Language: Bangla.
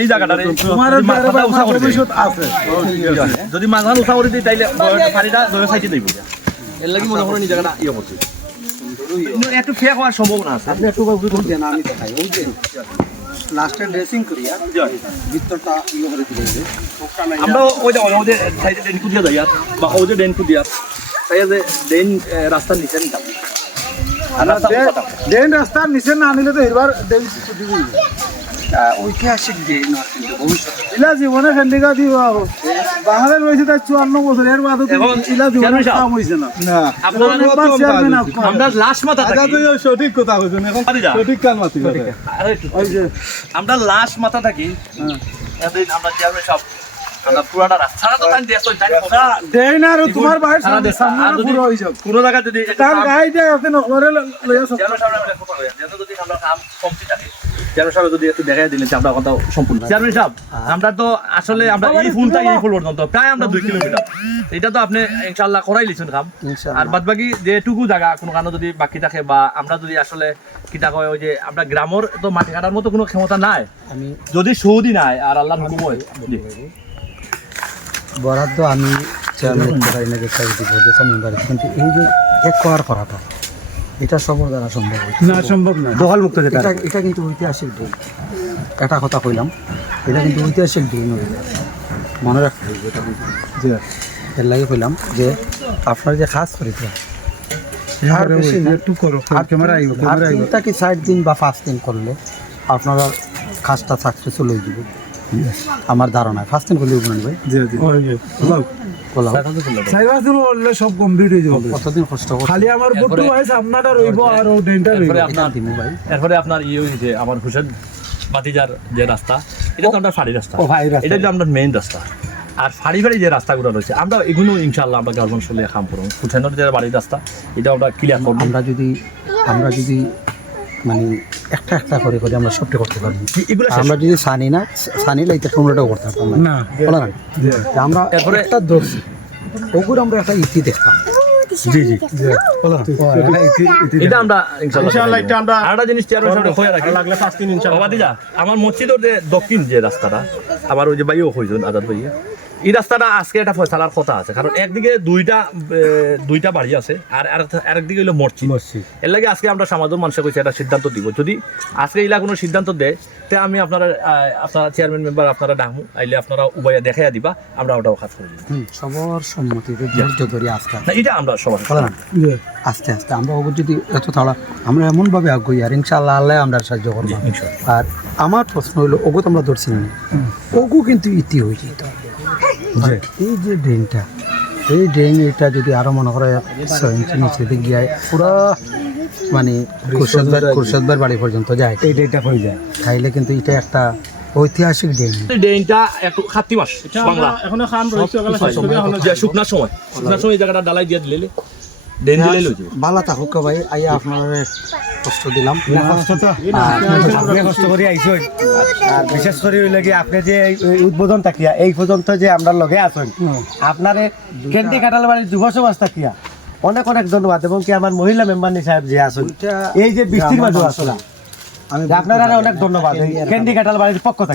এই যদি মাথাটা উঁচা করে দেই, ভবিষ্যৎ আছে। যদি মাথাটা উঁচা করে দিই তাইলে পানিটা ধরে সাইডে দেবো। এর লাগি মনে করেন এই জায়গাটা ইয়ে করছে একটু ফেক হওয়ার সম্ভাবনা আছে। আপনি একটু দেন আমি দেখাই। ওই লাস্টে ড্রেসিং করিয়া ভিতরটা ইয়ে করে দিলে আমরা ওই যে ওদের সাইডে ড্রেন খুদিয়া যাই বা ওই যে ড্রেন খুদিয়া তাই যে ড্রেন রাস্তার নিচে নিতাম। ড্রেন রাস্তার নিচে না নিলে তো এবার ড্রেন দিবি। ঐতিহাসিক ড্রেন ইলা জীবনে খেলিকা দিব বাংলাদেশ রয়েছে তার চুয়ান্ন বছর এর বাদে ইলা জীবনে কাম হয়েছে না। আমরা লাশ মাথা থাকি। সঠিক কথা। সঠিক কান মাতি যে আমরা লাশ মাথা থাকি। এতদিন আমরা চেয়ারম্যান সব আমরা তো হয়ে আমরা খবর যায়। যেহেতু যদি আমরা কাম কমতি থাকে, চেয়ারম্যান সাহেব যদি একটু দেখাই দিলেন যে আমরা কথা সম্পূর্ণ চেয়ারম্যান সাহেব আমরা তো আসলে আমরা এই ফুল থেকে এই ফুল পর্যন্ত প্রায় আমরা দুই কিলোমিটার। এটা তো আপনি ইনশাল্লাহ করাই কাম। আর বাদ বাকি যেটুকু জায়গা কোনো কারণে যদি বাকি থাকে বা আমরা যদি আসলে কিতা কয় ওই যে আমরা গ্রামের তো মাটি কাটার মতো কোনো ক্ষমতা নাই। আমি যদি সৌদি নাই আর আল্লাহর হুকুম হয়। বরাদ্দ আমি চেয়ারম্যান পারি না যে মেম্বার কিন্তু এই যে এক করার করাটা এটা সবার দ্বারা সম্ভব না সম্ভব না। দখল মুক্ত যেটা এটা এটা কিন্তু ঐতিহাসিক দিন। একটা কথা কইলাম এটা কিন্তু ঐতিহাসিক দিন মনে রাখতে হবে এটা কিন্তু। এর লাগে কইলাম যে আপনার যে খাস করিতে তিনটা কি চার দিন বা পাঁচ দিন করলে আপনারা কাজটা সাকসেসফুল হয়ে যাবে? আমার ধারণা। ফার্স্ট দিন করলে উঠবেন ভাই। জি জি। সব কমপ্লিট হয়ে যাবে। কতদিন কষ্ট খালি আমার রইব আর ও ড্রেনটা রইব। আপনার দিমু ভাই। এরপরে আপনার ইয়ে হয়েছে আমার হুসেন বাতিজার যে রাস্তা এটা তো আমরা ফাড়ি রাস্তা। ও ভাই রাস্তা। এটা যে মেইন রাস্তা। আর ফাড়ি ফাড়ি যে রাস্তাগুলো রয়েছে আমরা এগুলো ইনশাল্লাহ আমরা গার্মেন্ট চলে কাম করব হুসেনের যে বাড়ির রাস্তা এটা আমরা ক্লিয়ার করব। আমরা যদি আমরা যদি মানে একটা একটা করে করে আমরা সবটা করতে পারব এগুলো আমরা যদি সানি না সানি লাইতে পনেরোটাও করতে পারতাম না। বলা না। আমরা এরপরে- একটা দোষ ওগুলো আমরা একটা ইতি দেখতাম। জি জি এটা আমরা ইনশাআল্লাহ এটা আমরা- জিনিস হয়ে রাখি। লাগলে দিন ইনশাআল্লাহ আমার মসজিদের যে দক্ষিণ যে রাস্তাটা আবার ওই যে বাইও হয়েছেন আজাদ ভাইয়া এই রাস্তাটা আজকে একটা ফয়সালার কথা আছে কারণ একদিকে দুইটা দুইটা বাড়ি আছে আর আরেক- আরেকদিকে হইল মসজিদ। এর লাগে আজকে আমরা সমাজের মানুষের কইছে একটা সিদ্ধান্ত দিব। যদি আজকে ইলা কোনো সিদ্ধান্ত দেয় তে আমি আপনারা আপনারা চেয়ারম্যান মেম্বার আপনারা ডাকমু আইলে আপনারা উভয় দেখাইয়া দিবা আমরা ওটাও কাজ করে দিব। সবার সম্মতিতে ধৈর্য ধরে আজকে না এটা আমরা বলা না। আস্তে আস্তে আমরা যদি এত তাড়া আমরা এমনভাবে আগুই আর ইনশাআল্লাহ আল্লাহ আমরা সাহায্য করব। আর আমার প্রশ্ন হলো ওগো তো আমরা ধরছি না। ওগু কিন্তু ইতি হয়ে যেত এই যে ড্রেনটা এই ড্রেন এটা যদি আরও মনে করে ছয় ইঞ্চি নিচে দিকে গিয়ে পুরো মানে খুরশদবার খুরশদবার বাড়ি পর্যন্ত যায়। এই ড্রেনটা হয়ে যায়। তাইলে কিন্তু এটা একটা ঐতিহাসিক ড্রেন। ড্রেনটা একটু খাতি মাস বাংলা। এখনও খান রয়েছে শুকনার সময় শুকনার সময় জায়গাটা ডালাই দিয়ে দিলে। ডেন ভালো থাকুক ভাই আইয়া আপনার কষ্ট দিলাম। কষ্ট করে আইসন আর বিশেষ করে হইলে কি আপনি যে উদ্বোধন তাকিয়া এই পর্যন্ত যে আমরা লগে আছেন আপনারে কেন্দ্রীয় কাটাল বাড়ির যুব সমাজ তাকিয়া অনেক অনেক ধন্যবাদ এবং কি আমার মহিলা মেম্বার সাহেব যে আছেন এই যে বৃষ্টির মাঝে আসলাম আমি আপনারা অনেক ধন্যবাদ কেন্দ্রীয় কাটাল বাড়ির পক্ষ থেকে।